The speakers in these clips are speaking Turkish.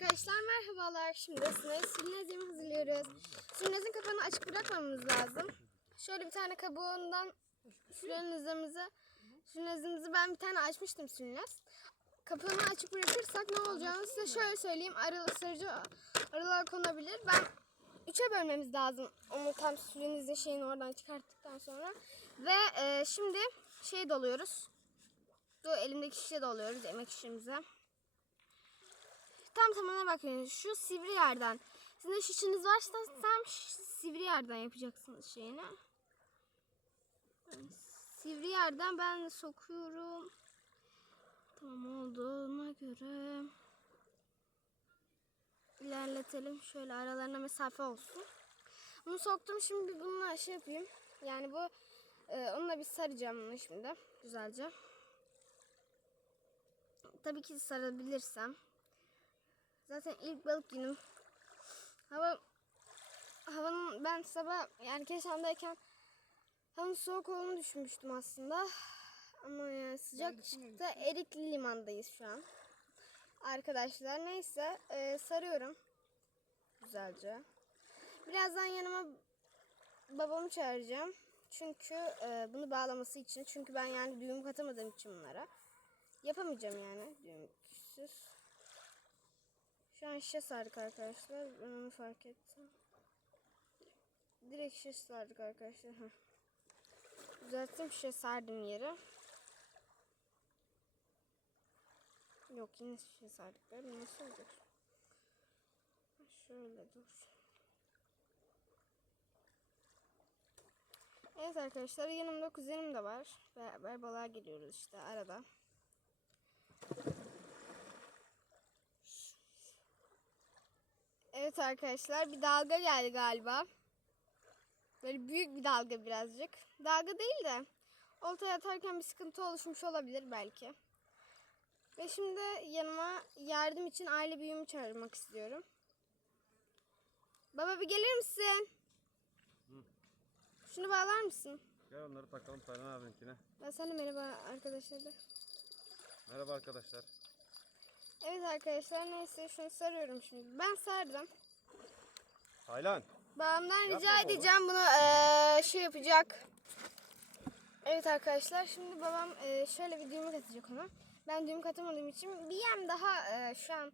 arkadaşlar merhabalar. Şimdi sürünez yemi hazırlıyoruz. Sürünezin kapağını açık bırakmamamız lazım. Şöyle bir tane kabuğundan sürünezimizi sürünezimizi ben bir tane açmıştım sürünez. Kapağını açık bırakırsak ne olacağını size şöyle söyleyeyim. Aralı sarıcı aralığa konabilir. Ben üçe bölmemiz lazım. Onu tam sürünezin şeyini oradan çıkarttıktan sonra. Ve e, şimdi şey doluyoruz. Bu elimdeki şişe doluyoruz yemek şişemize. Tam tamına bakın. Şu sivri yerden. Sizin de şişiniz varsa tam sivri yerden yapacaksınız şeyini. Sivri yerden ben sokuyorum. Tamam olduğuna göre ilerletelim. Şöyle aralarına mesafe olsun. Bunu soktum. Şimdi bununla şey yapayım. Yani bu e, onunla bir saracağım bunu şimdi. Güzelce. Tabii ki sarabilirsem. Zaten ilk balık günüm. Hava havanın ben sabah yani Keşan'dayken havanın soğuk olduğunu düşünmüştüm aslında. Ama yani sıcak çıktı. Erikli limandayız şu an. Arkadaşlar neyse e, sarıyorum. Güzelce. Birazdan yanıma babamı çağıracağım. Çünkü e, bunu bağlaması için. Çünkü ben yani düğüm katamadığım için bunlara. Yapamayacağım yani düğümsüz. Şu an şişe sardık arkadaşlar. Ben onu fark ettim. Direkt şişe sardık arkadaşlar. Heh. Düzelttim şişe sardım yeri. Yok yine şişe sardık. Ben nasıl olacak? Şöyle dur. Evet arkadaşlar yanımda kuzenim de var. Beraber balığa gidiyoruz işte arada. Evet arkadaşlar bir dalga geldi galiba. Böyle büyük bir dalga birazcık. Dalga değil de oltaya atarken bir sıkıntı oluşmuş olabilir belki. Ve şimdi yanıma yardım için aile büyüğümü çağırmak istiyorum. Baba bir gelir misin? Şunu bağlar mısın? Gel onları takalım Taylan abinkine. Ben sana merhaba arkadaşlar da. Merhaba arkadaşlar. Evet arkadaşlar neyse şunu sarıyorum şimdi. Ben sardım. Taylan. Babamdan Yapma rica baba. edeceğim bunu eee, şey yapacak. Evet arkadaşlar şimdi babam eee, şöyle bir düğümü katacak ona. Ben düğüm katamadığım için bir yem daha eee, şu an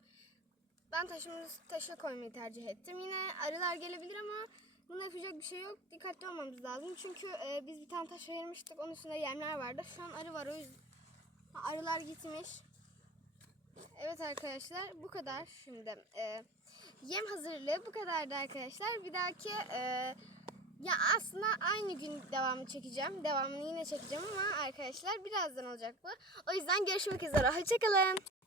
ben taşımı taşa koymayı tercih ettim. Yine arılar gelebilir ama bunu yapacak bir şey yok. Dikkatli olmamız lazım. Çünkü eee, biz bir tane taş ayırmıştık. Onun üstünde yemler vardı. Şu an arı var o yüzden. Ha, Arılar gitmiş. Evet arkadaşlar bu kadar şimdi. Ee, yem hazırlığı bu kadardı arkadaşlar. Bir dahaki e, ya aslında aynı gün devamını çekeceğim. Devamını yine çekeceğim ama arkadaşlar birazdan olacak bu. O yüzden görüşmek üzere. Hoşçakalın.